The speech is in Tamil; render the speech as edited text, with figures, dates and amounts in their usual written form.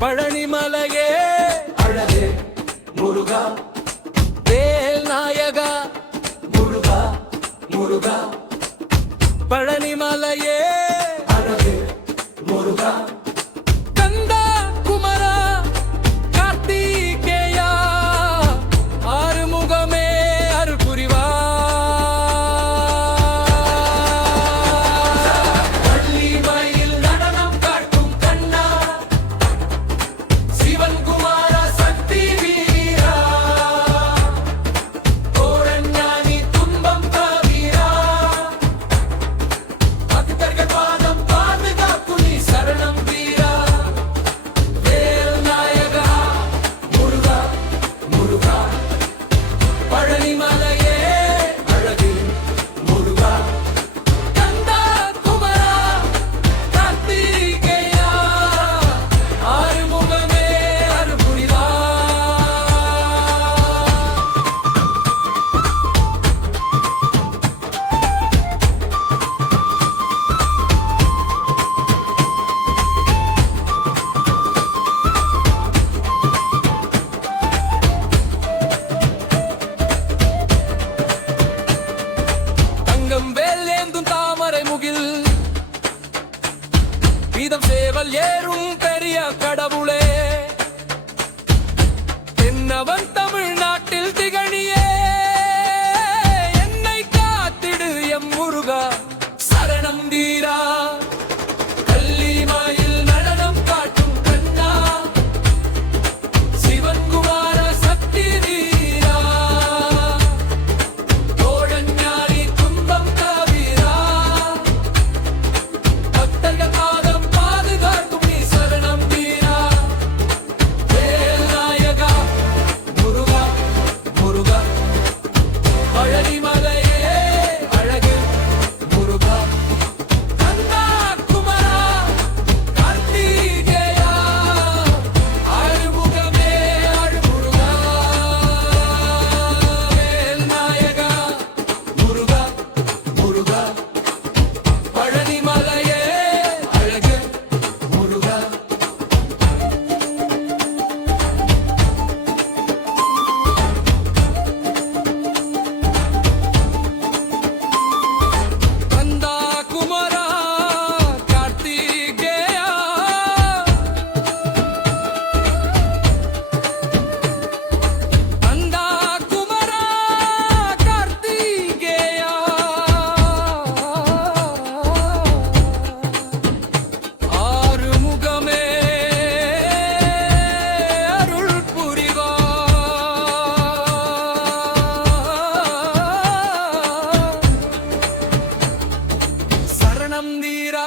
பழனிமலையே அழகே முருகா, வேல் நாயகா முருகா முருகா, பழனிமலையே அழகே முருகா, கந்தா குமரா கார்த்திகேயா ஆறுமுகமே அருள் புரிவா, வள்ளிமயில் நடனம் காட்டும் கண்ணா, சிவன் குமாரா சக்தி வீரா, கோடன் ஞானி துன்பம் தவிரா, பக்தர்கள் பாதம் பாதுகாக்கும் நீ சரணம் வீரா, வேல் நாயகா முருகா முருகா, பழனிமலையே அழகு முருகா, கந்தா குமரா கார்த்திகேயா ஆறுமுகமே அருள் புரிவா. தங்கம் வேல் ஏந்தும் தாமரை முகில் வீதம் சேவல் ஏறும் பெரிய கடவுளே, என்னவன் தமிழ்நாட்டில் திகழியே என்னை காத்திடு எம் முருகா சரணம் தீரா, கள்ளிமயில் நடனம் காட்டும் கண்ணா, சிவன் குமார சக்தி வீரா, கோடன் ஞானி துன்பம் தவிரா, பக்தர்கள் பாதம் பாதுகாக்கும் நீ சரணம் வீரா, வேல் நாயகா முருகா முருகா, பழனிமலையே அழகு முருகா, கந்தா குமரா கார்த்திகேயா ஆறுமுகமே அருள் முருகா, வேல் நாயகா முருகா முருகா, பழனிமலையே அழகு முருகா. கந்தா குமரா கார்த்திகேயா கந்தா குமரா கார்த்திகேயா ஆறுமுகமே அருள் புரிவா, சரணம் தீரா.